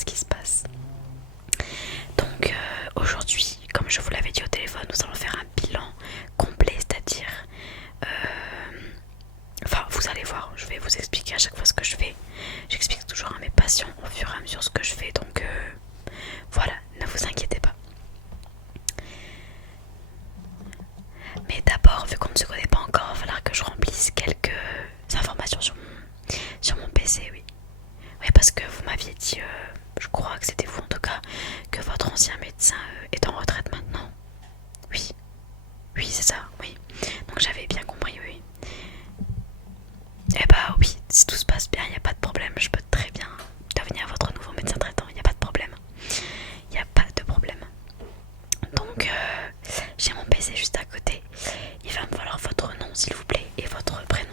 ce qui se passe. Donc aujourd'hui, comme je vous l'avais dit au téléphone, nous allons faire un bilan complet, c'est-à-dire enfin vous allez voir, je vais vous expliquer à chaque fois ce que je fais. J'explique toujours à mes patients au fur et à mesure ce que je fais, donc voilà, ne vous inquiétez pas. Mais d'abord, vu qu'on ne se connaît pas encore, il va falloir que je remplisse quelques informations sur mon PC, oui. Oui, parce que vous m'aviez dit, je crois que c'était vous en tout cas, que votre ancien médecin est en retraite maintenant. Oui, oui, c'est ça, oui. Donc j'avais bien compris, oui. Eh bah oui, si tout se passe bien, il n'y a pas de problème. Je peux très bien devenir votre nouveau médecin traitant, il n'y a pas de problème. Il n'y a pas de problème. Donc j'ai mon PC juste à côté. Il va me falloir votre nom s'il vous plaît et votre prénom.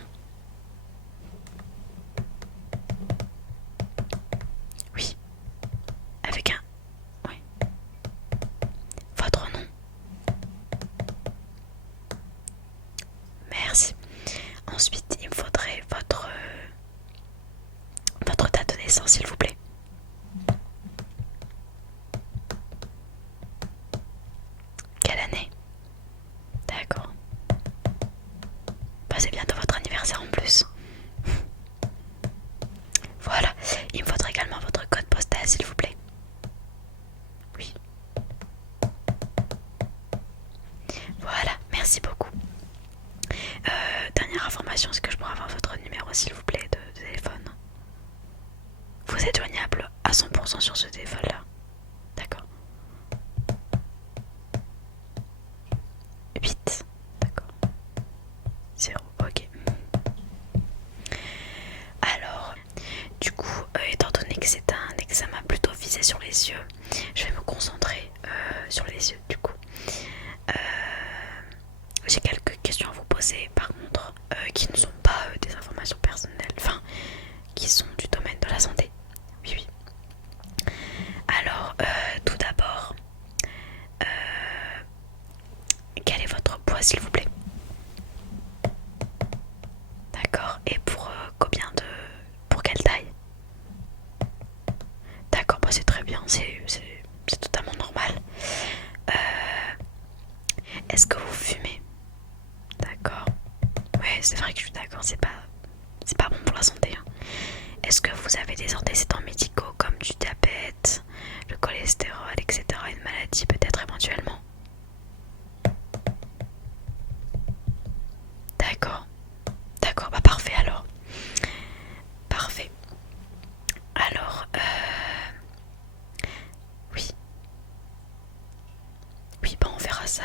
Oui, avec un... Oui. Votre nom. Merci. Ensuite, il me faudrait votre date de naissance s'il vous plaît. Quelle année? D'accord. Bah, c'est bientôt votre anniversaire en plus. Voilà. Il me faudrait également votre code postal s'il vous plaît. Oui. Voilà, merci beaucoup. Dernière information, est-ce que je pourrais avoir votre numéro s'il vous plaît de téléphone? Vous êtes joignable à 100% sur ce téléphone là. D'accord. 8. D'accord. 0. Ok. Alors, du coup, étant donné que c'est un examen plutôt visé sur les yeux, je vais me concentrer sur les yeux du coup. J'ai quelques questions à vous poser par contre qui ne sont pas des informations personnelles, enfin qui sont du domaine de la santé. Oui, oui. Alors, tout d'abord, quel est votre poids s'il vous plaît? D'accord. Et pour combien de... Pour quelle taille? D'accord, bah c'est très bien, c'est totalement normal. Est-ce que vous fumez? D'accord. Ouais, c'est vrai que je suis d'accord, c'est pas bon pour la santé, hein. Est-ce que vous avez des antécédents médicaux comme du diabète, le cholestérol, etc. Une maladie peut-être éventuellement? D'accord. D'accord, bah parfait alors. Parfait. Alors, oui. Oui, bah on verra ça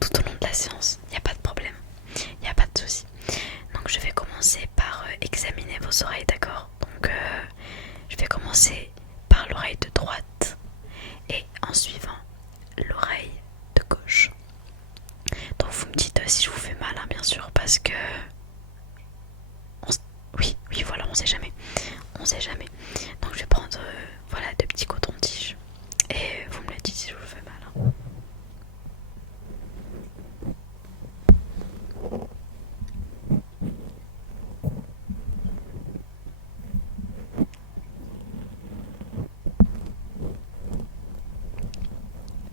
tout au long de la séance. Il n'y a pas de problème. Il n'y a pas de souci. Donc je vais commencer par examiner vos oreilles, d'accord? Donc je vais commencer par l'oreille de droite et en suivant l'oreille de gauche. Donc vous me dites si je vous fais mal, hein, bien sûr, parce que... Oui, oui, voilà, on sait jamais. On sait jamais. Donc je vais prendre voilà, deux petits cotons-tiges et vous me le dites si je vous fais mal, hein.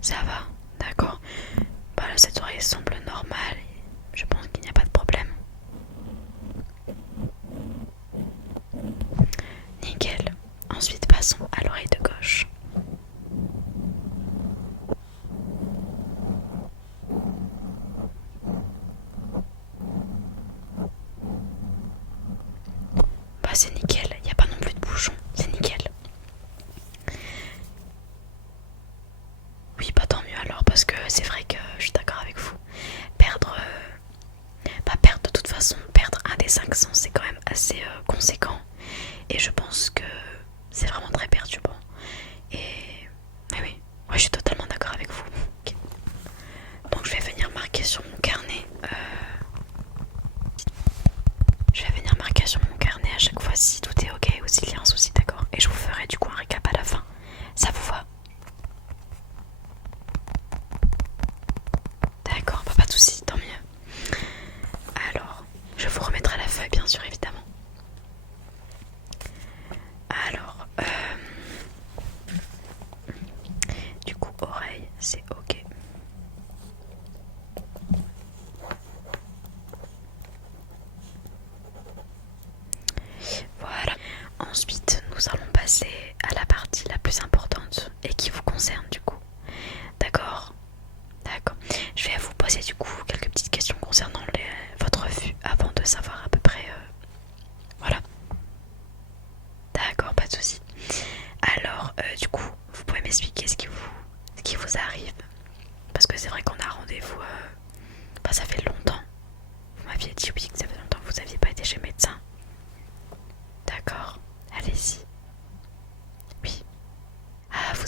Ça va, d'accord. Bah là, cette oreille semble normale et je pense qu'il n'y a pas de problème. Nickel. Ensuite, passons à l'oreille de gauche. Bah c'est nickel, il n'y a pas non plus de bouchon, c'est nickel. Oui, bah tant mieux alors, parce que c'est vrai que je suis d'accord avec vous. Perdre, bah perdre de toute façon, perdre un des 5 sens, c'est quand même assez conséquent. Et je pense que c'est vraiment très perturbant. Et oui, oui, ouais, je suis totalement d'accord avec vous. Okay. Donc je vais venir marquer sur mon carnet. Je vais venir marquer sur mon carnet à chaque fois si tout est ok ou s'il y a un souci, d'accord? Et je vous ferai du coup un récap à la fin. Ça vous va? D'accord, bah pas de soucis, tant mieux. Alors, je vous remettrai la feuille bien sûr évidemment. Alors,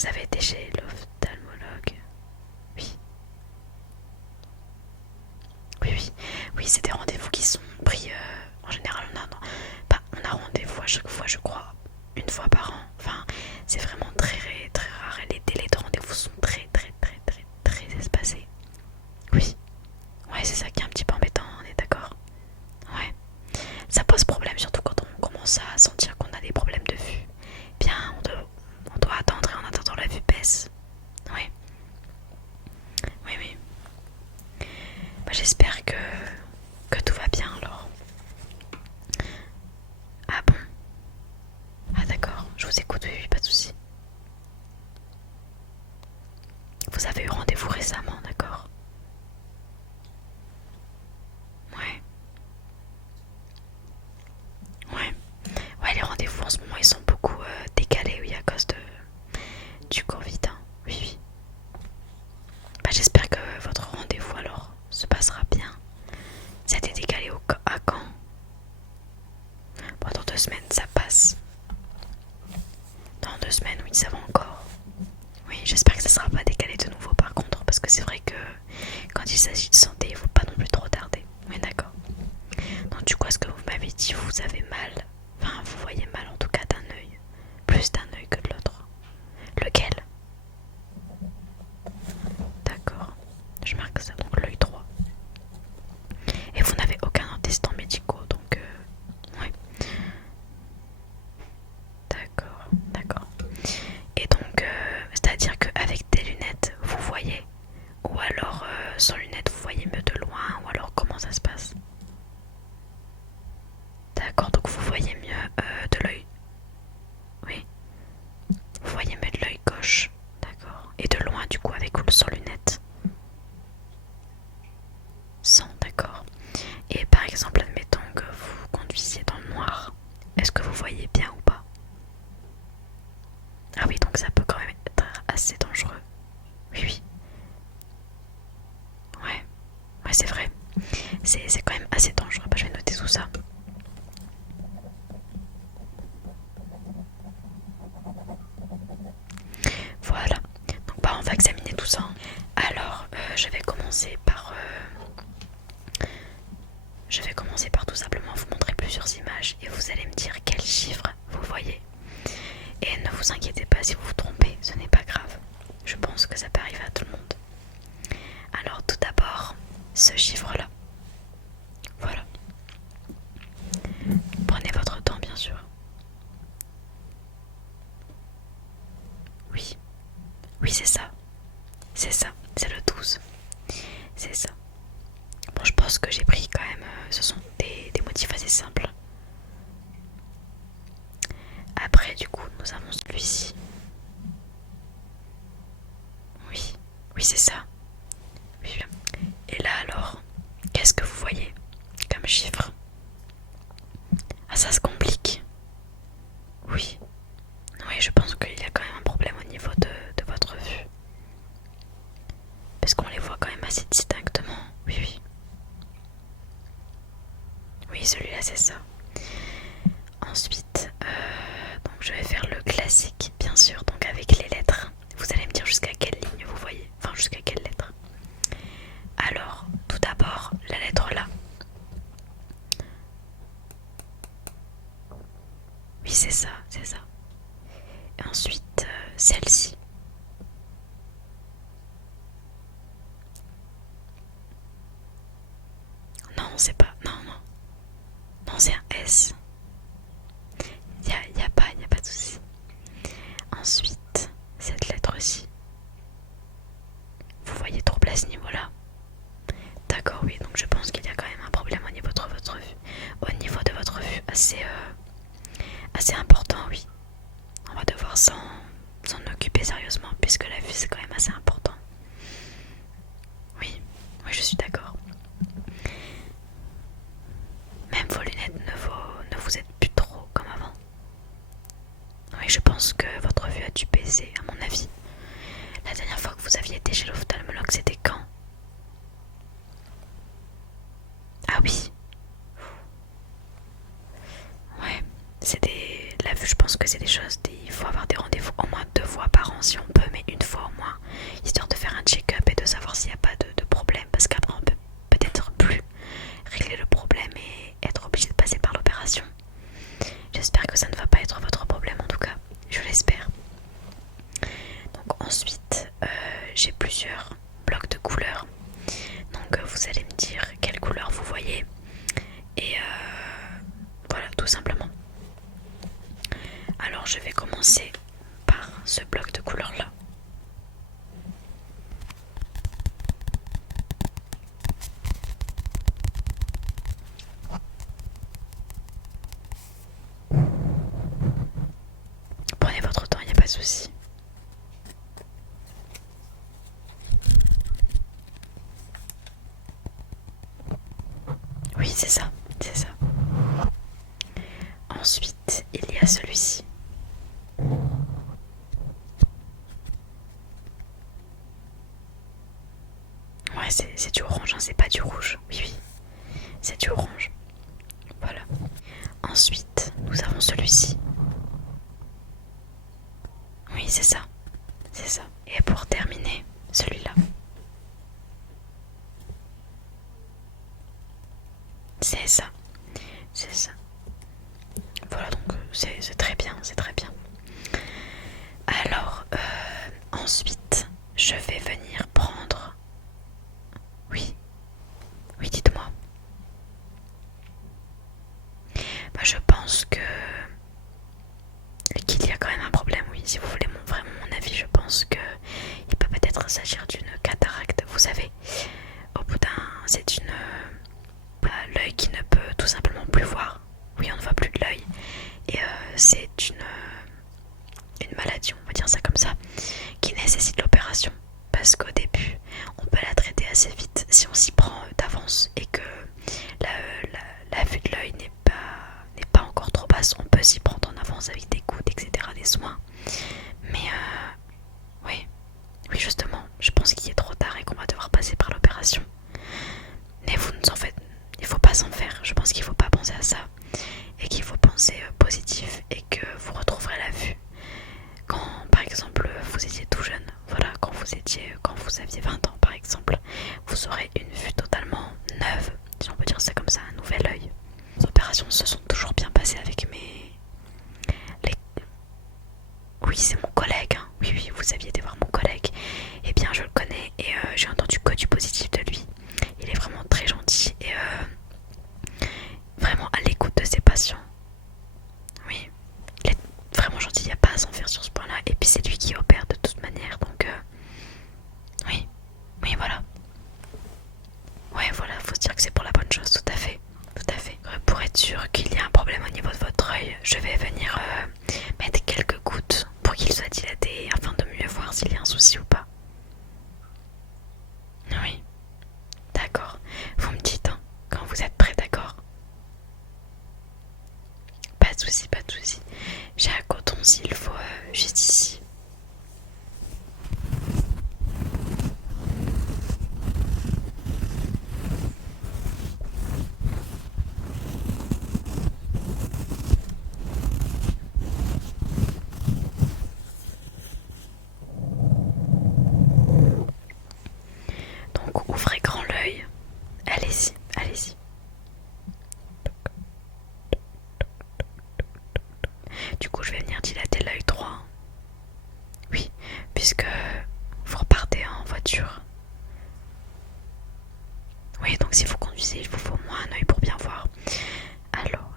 Vous avez été chez l'ophtalmologue? Oui. Oui, oui. Oui, c'est des rendez-vous qui sont pris. En général, on a rendez-vous à chaque fois, je crois, une fois par an. Enfin, c'est vraiment très, très rare. Et les délais de rendez-vous sont très, très, très, très, très espacés. Oui. Ouais, c'est ça qui est un petit peu embêtant, on est d'accord? Ouais. Ça pose problème, surtout quand on commence à sentir qu'on a des problèmes de vue. Bien, on doit attendre et en attendant la vue baisse. Oui. Oui, oui. Bah, j'espère que tout va bien alors. Ah bon? Ah d'accord, je vous écoute, oui, oui, pas de souci. Vous avez eu rendez-vous récemment, d'accord? Ouais. Ouais. Ouais, les rendez-vous en ce moment ils sont beaucoup décalés, oui, à cause du Covid, hein. Oui, oui. Bah, j'espère que votre rendez-vous alors se passera bien. Ça a été décalé à quand? Bon, dans 2 semaines ça passe. Dans 2 semaines, oui, ça va encore. Oui, j'espère que ça sera pas décalé de nouveau par contre, parce que c'est vrai que quand il s'agit de santé, il faut pas non plus trop tarder. Oui, d'accord. Donc du coup, est-ce que vous m'avez dit vous avez mal? Enfin, vous voyez mal en tout cas d'un œil. Plus d'un œil que de l'autre. Lequel? D'accord. Je marque ça, donc l'œil droit. Et vous n'avez aucun antécédent médicaux, donc ouais. D'accord, d'accord. Et donc, c'est-à-dire qu'avec des lunettes, vous voyez? Ou alors, sans lunettes, vous voyez mieux de loin? Ou alors, comment ça se passe? D'accord, donc vous voyez mieux de l'œil. Oui, vous voyez mieux de l'œil gauche. D'accord. Et de loin, du coup, avec ou sans lunettes? Sans, d'accord. Et par exemple, admettons que vous conduisiez dans le noir. Est-ce que vous voyez bien ou pas? Ah oui, donc ça peut quand même être assez dangereux. Oui, oui. Ouais, ouais, c'est vrai. C'est quand même assez dangereux. Bah, je vais noter tout ça. Voilà. Donc bah, on va examiner tout ça. Alors, je vais commencer par tout simplement vous montrer plusieurs images et vous allez me dire quel chiffre vous voyez. Et ne vous inquiétez pas si vous vous trompez, ce n'est pas grave. Je pense que ça peut arriver à tout le monde. Alors tout d'abord, ce chiffre-là. Voilà. Prenez votre temps bien sûr. Oui, oui c'est ça. C'est ça, c'est le 12. C'est ça. Bon, je pense que j'ai pris quand même, ce sont des motifs assez simples. Après, du coup, nous avons celui-ci. Oui, oui, c'est ça. Oui. Et là, alors, qu'est-ce que vous voyez comme chiffre? Ah, ça se complique. Oui, oui, je pense qu'il y a quand même un problème au niveau de votre vue. Parce qu'on les voit quand même assez distinctement. Oui, oui. Oui, celui-là, c'est ça. Ensuite, donc je vais faire le classique, bien sûr, donc avec les lettres. Vous allez me dire jusqu'à quelle ligne vous voyez, enfin jusqu'à quelle lettre. Alors, tout d'abord, la lettre là. Oui, c'est ça, c'est ça. Et ensuite, celle-ci. Non, c'est pas, non, non. Non, c'est un S. Y a pas de souci. Ensuite, cette lettre-ci. Vous voyez trouble à ce niveau-là? D'accord, oui, donc je pense qu'il y a quand même un problème au niveau de votre vue. Au niveau de votre vue, assez important, oui. On va devoir s'en occuper sérieusement, puisque la vue c'est quand même assez important. Oui, oui, je suis d'accord. Même vos lunettes ne vous aident plus trop comme avant. Oui, je pense que votre vue a dû baisser, à mon avis. La dernière fois que vous aviez été chez l'ophtalmologue, c'était quand? Ah oui. Ouais, la vue, je pense que c'est des choses, il faut avoir des rendez-vous au moins 2 fois par an si on peut. l'espère. Donc ensuite, j'ai plusieurs blocs de couleurs. Donc vous allez me dire quelle couleur vous voyez. Et voilà, tout simplement. Alors je vais commencer par ce bloc de couleurs là. Prenez votre temps, il n'y a pas de souci. Oui, c'est ça, c'est ça. Ensuite, il y a celui-ci. Ouais, c'est du orange, hein, c'est pas du rouge. Oui, oui, c'est du orange. Voilà. Ensuite, nous avons celui-ci. Oui, c'est ça. C'est ça. Et pour terminer, celui-là. C'est ça. C'est ça. Voilà, donc c'est très bien, c'est très bien. Alors, ensuite, je vais venir prendre... Oui. Oui, dites-moi. Bah, je pense que... qu'il y a quand même un problème, oui. Si vous voulez vraiment mon avis, je pense que il peut peut-être s'agir d'une cataracte. Vous savez, au bout d'un... c'est une... l'œil qui ne peut tout simplement plus voir. Oui, on ne voit plus de l'œil. Et c'est une maladie, on va dire ça comme ça, qui nécessite l'opération. Parce qu'au début, on peut la traiter assez vite si on s'y prend d'avance et que la vue de l'œil n'est pas encore trop basse. On peut s'y prendre en avance avec des gouttes, etc., des soins. Mais oui, oui justement, je pense qu'il est trop tard et qu'on va devoir passer par l'opération. Mais vous nous en faites, il faut pas s'en faire. Je pense qu'il faut pas penser à ça et qu'il faut penser positif et que vous retrouverez la vue quand, par exemple, vous étiez tout jeune. Voilà, quand vous aviez 20 ans, par exemple, vous aurez une vue totalement neuve, si on peut dire ça comme ça, un nouvel œil. Les opérations se sont toujours bien passées avec Oui, c'est mon collègue, hein. Oui, oui, vous aviez été voir mon collègue. Eh bien, je le connais et j'ai entendu que du positif de lui. Il est vraiment très gentil et vraiment à l'écoute de ses patients. Oui, il est vraiment gentil, il n'y a pas à s'en faire sur ce point-là. Et puis c'est lui qui opère de toute manière, donc oui, oui, voilà. Ouais, voilà, faut se dire que c'est pour la bonne chose, tout à fait. Tout à fait. Pour être sûr qu'il y a un problème au niveau de votre œil, je vais venir mettre quelques gouttes pour qu'il soit dilaté afin de mieux voir s'il y a un souci ou pas. Oui, d'accord. Vous me dites hein, quand vous êtes prêt, d'accord? Pas de souci, pas de souci. J'ai un coton s'il faut juste ici. Donc ouvrez grand l'œil. Allez-y, allez-y. Du coup, je vais venir dilater l'œil droit. Oui, puisque vous repartez en voiture. Oui, donc si vous conduisez, il vous faut au moins un œil pour bien voir. Alors,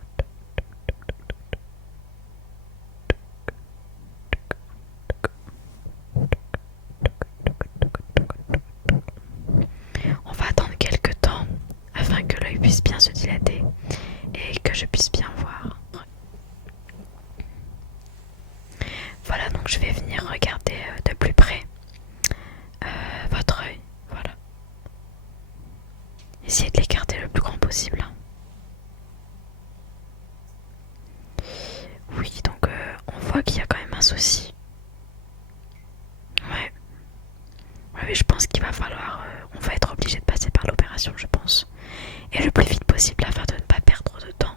on va attendre quelques temps afin que l'œil puisse bien se dilater et que je puisse bien voir. Voilà, donc je vais venir regarder de plus près votre œil. Voilà. Essayez de l'écarter le plus grand possible. Oui, donc on voit qu'il y a quand même un souci. Ouais. Ouais, mais je pense qu'il va falloir... on va être obligé de passer par l'opération, je pense. Et le plus vite possible afin de ne pas perdre de temps.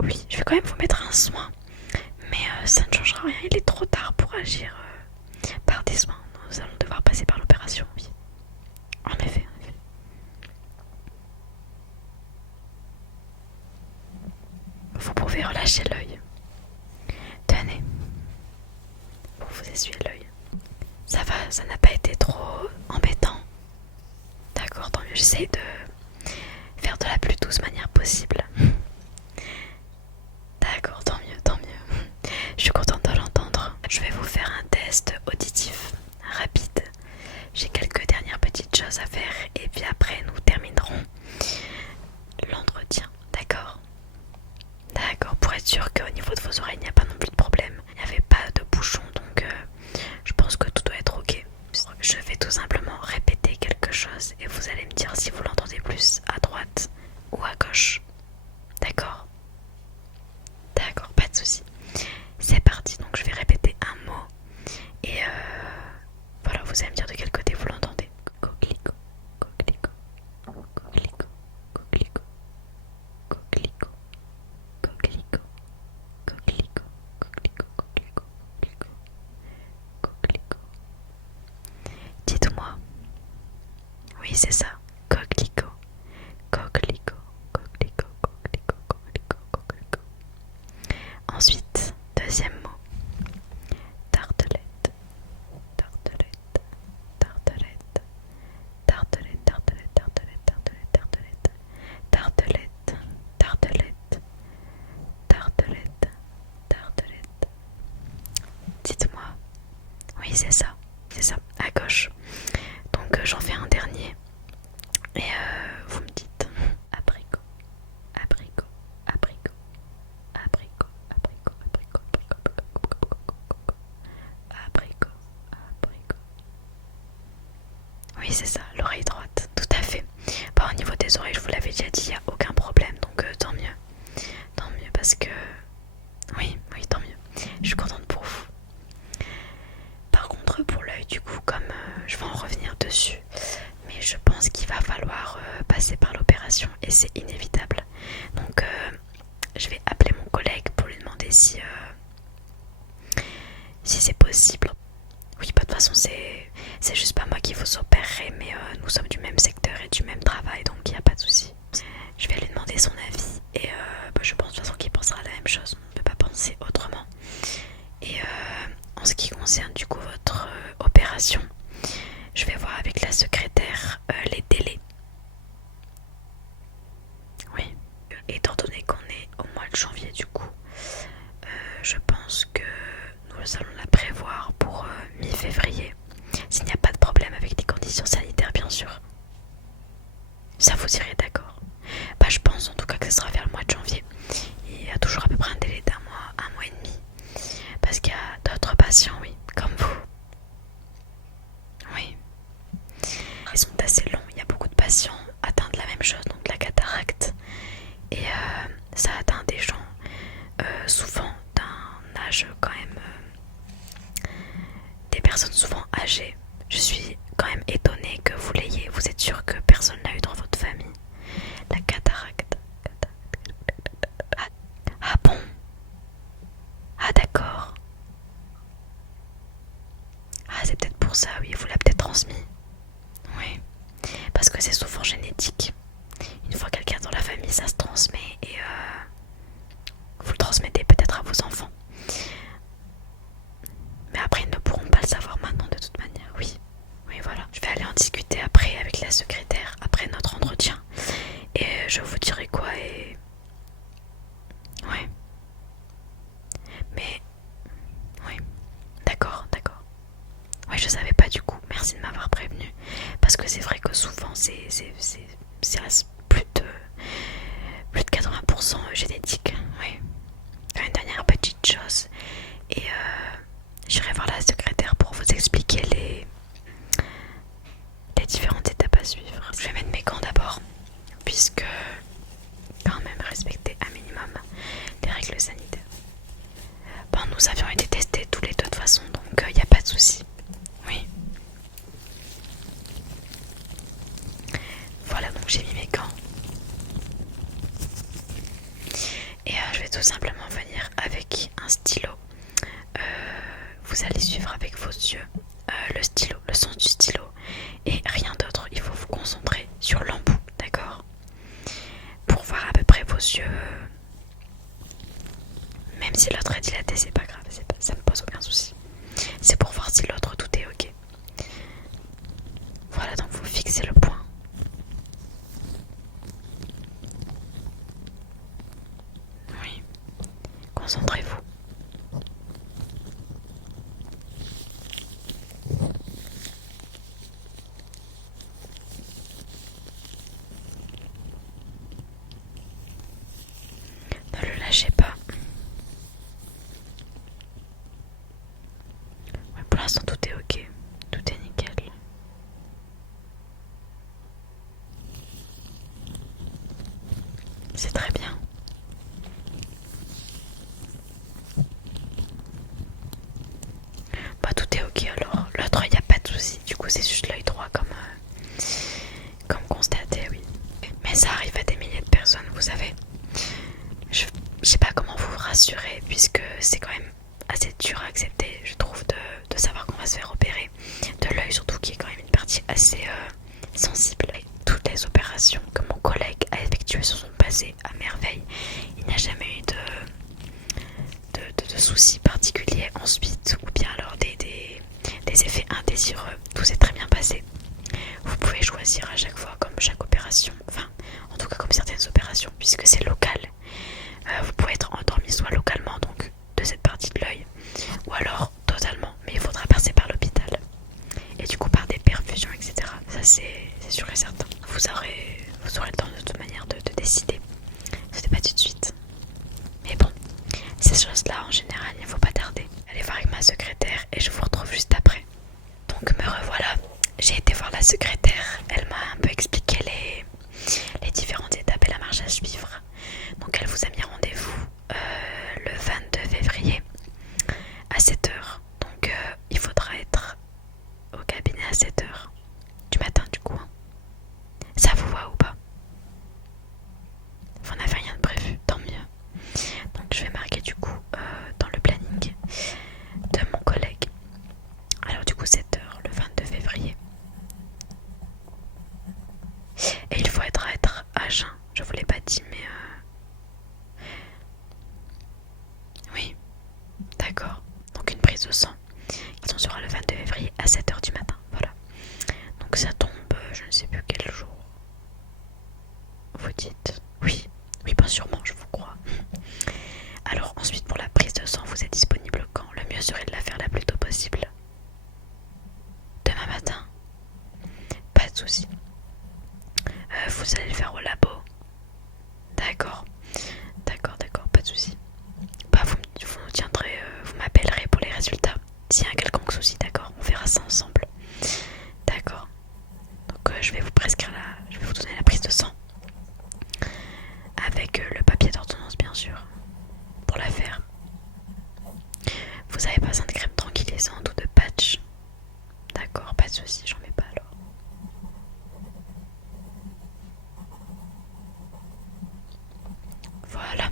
Oui, je vais quand même vous mettre un soin. Mais ça ne changera rien, il est trop tard pour agir par des soins. Nous allons devoir passer par l'opération, oui. En effet, en effet. Vous pouvez relâcher l'œil. essuyé l'œil. Ça va, ça n'a pas été trop embêtant. D'accord, tant mieux, j'essaye de faire de la plus douce manière possible. D'accord, tant mieux, tant mieux. Je suis contente de l'entendre. Je vais vous faire un test auditif rapide. J'ai quelques dernières petites choses à faire et puis après nous terminerons l'entretien. D'accord? D'accord, pour être sûr qu'au niveau de vos oreilles il n'y a pas non plus de problème. Il n'y avait pas de bouchon donc je pense que tout doit être ok. Je vais tout simplement répéter quelque chose et vous allez me dire si vous l'entendez plus à droite ou à gauche. D'accord? D'accord, pas de souci. C'est parti, donc je vais répéter un mot et voilà, vous allez me dire de quel côté vous l'entendez. Coquelicot, coquelicot, coquelicot, coquelicot, coquelicot, coquelicot, coquelicot, coquelicot, coquelicot, coquelicot. Dites-moi. Oui, c'est ça. Coquelicot, coquelicot, coquelicot, coquelicot, coquelicot, coquelicot. Ensuite, deuxième mot. Tartelette, tartelette, tartelette, tartelette, tartelette, tartelette, tartelette, tartelette, tartelette, tartelette, tartelette. Dites-moi. Oui, c'est ça, à gauche. Donc j'en fais un dernier et vous me dites abricot, abricot, abricot, abricot, abricot, abricot, abricot, abricot. Oui, c'est ça, l'oreille droite, tout à fait. Bon, au niveau des oreilles, je vous l'avais déjà dit, il n'y a aucun problème, donc tant mieux parce que oui, tant mieux. Je suis contente pour vous. Par contre, pour l'œil, du coup, comme je vais en revenir dessus, mais je pense qu'il va falloir passer par l'opération et c'est inévitable. Donc, je vais appeler mon collègue pour lui demander si c'est possible. Oui, bah, de toute façon, c'est juste pas moi qui vous opérerai, mais nous sommes du même secteur et du même travail, donc il n'y a pas de souci. Je vais lui demander son avis et bah, je pense de toute façon qu'il pensera la même chose. On ne peut pas penser autrement. Et en ce qui concerne du coup votre opération, je vais voir avec la secrétaire les délais. Oui. Étant donné qu'on est au mois de janvier du coup, je pense que nous allons la prévoir pour mi-février. S'il n'y a pas de problème avec les conditions sanitaires bien sûr. Ça vous irait d'accord? Bah je pense en tout cas que ce sera vers le mois de janvier. Il y a toujours à peu près un délai un mois et demi. Parce qu'il y a d'autres patients, oui, comme vous. Oui. Ils sont assez longs. Il y a beaucoup de patients atteints de la même chose, donc de la cataracte. Et ça atteint des gens souvent d'un âge quand même... des personnes souvent âgées. Je suis quand même étonnée que vous l'ayez. Vous êtes sûr que personne l'a eu dans votre famille? La cataracte. Ah bon? Ah d'accord. Ah c'est peut-être pour ça, oui, vous l'a peut-être transmis. Oui, parce que c'est souvent génétique. Une fois quelqu'un dans la famille, ça se transmet et vous le transmettez peut-être à vos enfants. Mais après, ils ne pourront pas le savoir maintenant de toute manière, oui. Oui, voilà. Je vais aller en discuter après avec la secrétaire, après notre entretien. Et je vous dirai quoi et... Ouais. Mais... Oui. D'accord. Ouais, je savais pas du coup. Merci de m'avoir prévenu. Parce que c'est vrai que souvent, c'est plus de 80% génétique. Oui. Une dernière petite chose. Et j'irai voir la secrétaire pour vous expliquer les différentes étapes à suivre. Je vais mettre mes gants d'abord. Puisque quand même respecter un minimum les règles sanitaires. Bon, nous avions été testés tous les deux de toute façon, donc il n'y a pas de souci. Oui. Voilà, donc j'ai mis mes gants. Et je vais tout simplement venir avec un stylo. Vous allez suivre avec vos yeux le stylo, le sens du stylo. Et rien d'autre, il faut vous concentrer sur l'embout, d'accord? Pour voir à peu près vos yeux. Même si l'autre est dilaté, c'est pas grave, ça me pose aucun souci. C'est pour si l'autre tout est ok. Voilà, donc vous fixez le point. Oui, concentrez-vous. Ne le lâchez pas. Ouais, pour l'instant tout est ok, tout est nickel. C'est très bien. Bah tout est ok alors. L'autre il n'y a pas de souci. Du coup c'est juste l'œil droit comme constaté, oui. Mais ça arrive à des milliers de personnes, vous savez. Je sais pas comment vous rassurer puisque c'est quand même assez dur à accepter, je trouve, de savoir qu'on va se faire opérer de l'œil, surtout qui est quand même une partie assez sensible. Et toutes les opérations que mon collègue a effectuées se sont passées à merveille. Il n'y a jamais eu de soucis particuliers ensuite, ou bien alors des effets indésireux. Tout s'est très bien passé. Vous pouvez choisir à chaque fois, comme chaque opération, enfin en tout cas comme certaines opérations, puisque c'est local. Vous pouvez être endormi soit localement, donc de cette partie de l'œil, ou alors totalement, mais il faudra passer par l'hôpital. Et du coup par des perfusions, etc. Ça c'est sûr et certain. Vous aurez le temps de toute manière de décider. Ce n'est pas tout de suite. Mais bon, ces choses-là en général, il ne faut pas tarder. Allez voir avec ma secrétaire et je vous retrouve juste après. Donc me revoilà. J'ai été voir la secrétaire. Elle m'a un peu expliqué les différentes étapes et la marche à suivre. Donc elle vous a mis rendez-vous le 22 février à 7 h. Donc il faudra être au cabinet à 7 h du matin du coup. Ça vous va ou pas? Vous n'avez rien de prévu, tant mieux. Donc je vais marquer du coup dans le planning de mon collègue. Alors du coup 7 h le 22 février. Et il faut être à jeun. Je vous l'ai pas dit mais oui, d'accord. Donc une prise de sang. On sera le 22 février à 7 h du matin. Voilà. Donc ça tombe, je ne sais plus quel jour. Vous dites oui, oui, pas sûrement, je vous crois. Alors ensuite pour la prise de sang, vous êtes disponible quand? Le mieux serait de la faire la plus tôt possible. Demain matin? Pas de souci. Vous allez le faire au labo? D'accord, d'accord, pas de souci. Bah vous nous tiendrez, vous m'appellerez pour les résultats. S'il y a un quelconque souci, d'accord, on verra ça ensemble. D'accord. Donc je vais vous prescrire je vais vous donner la prise de sang. Avec le papier d'ordonnance bien sûr. Pour la faire. Vous avez pas besoin de crème tranquillisante ou de patch? D'accord, pas de souci, j'en mets pas alors. Voilà.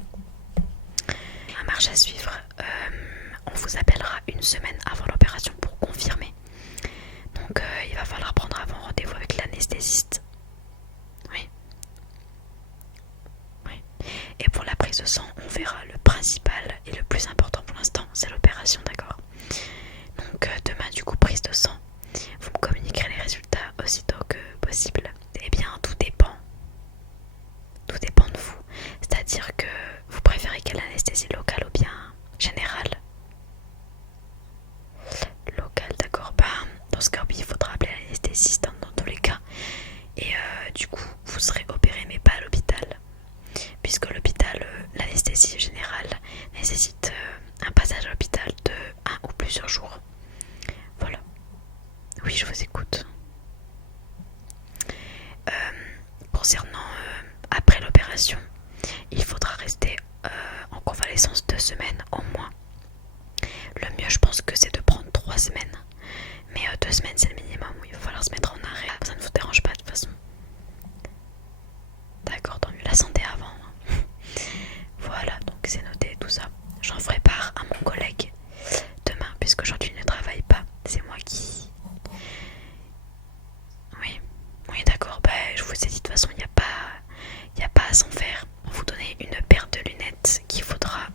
La marche à suivre. On vous appellera une semaine avant l'opération pour confirmer. Donc il va falloir prendre avant rendez-vous avec l'anesthésiste. Oui. Oui. Et pour la prise de sang, on verra. Le principal et le plus important pour l'instant, c'est l'opération, d'accord? Donc demain, du coup, prise de sang. Vous me communiquerez les résultats aussitôt que possible. Eh bien, tout dépend. Tout dépend de vous. C'est-à-dire que vous préférez quelle anesthésie locale ou bien générale? Locale, d'accord. Bah, dans ce cas, oui, il faudra appeler l'anesthésiste dans tous les cas. Et du coup, vous serez opéré, mais pas à l'hôpital. Puisque l'hôpital, l'anesthésie générale nécessite un passage à l'hôpital de 1 ou plusieurs jours. Voilà. Oui, je vous écoute. Concernant après l'opération, il faudra rester en convalescence 2 semaines au moins. Le mieux, je pense que c'est de prendre 3 semaines. Mais 2 semaines, c'est le minimum où il va falloir se mettre en arrêt. Ça ne vous dérange pas de toute façon. D'accord, tant mieux, la santé avant. Voilà, donc c'est noté tout ça. J'en ferai part à mon collègue demain, puisqu'aujourd'hui il ne travaille pas. C'est moi qui... Oui, d'accord, bah, je vous ai dit de toute façon, il n'y a pas à s'en faire. On vous donnait une paire de lunettes qu'il faudra...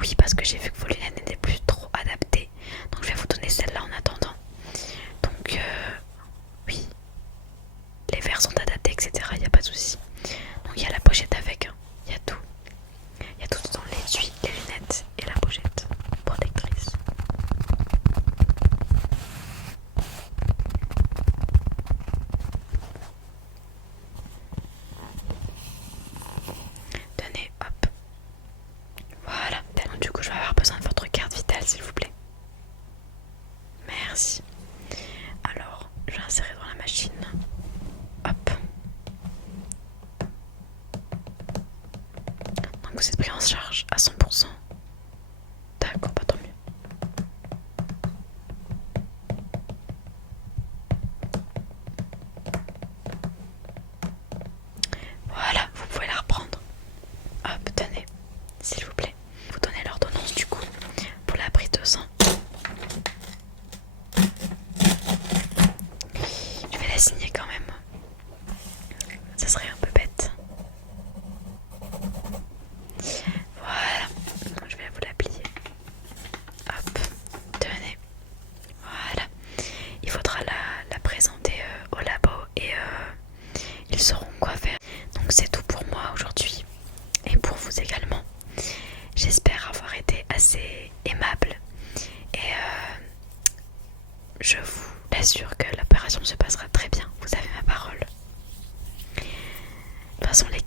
Oui, parce que j'ai vu que vos lunettes n'étaient plus trop adaptées. été aimable. Et je vous l'assure que l'opération se passera très bien. Vous avez ma parole. De toute façon, les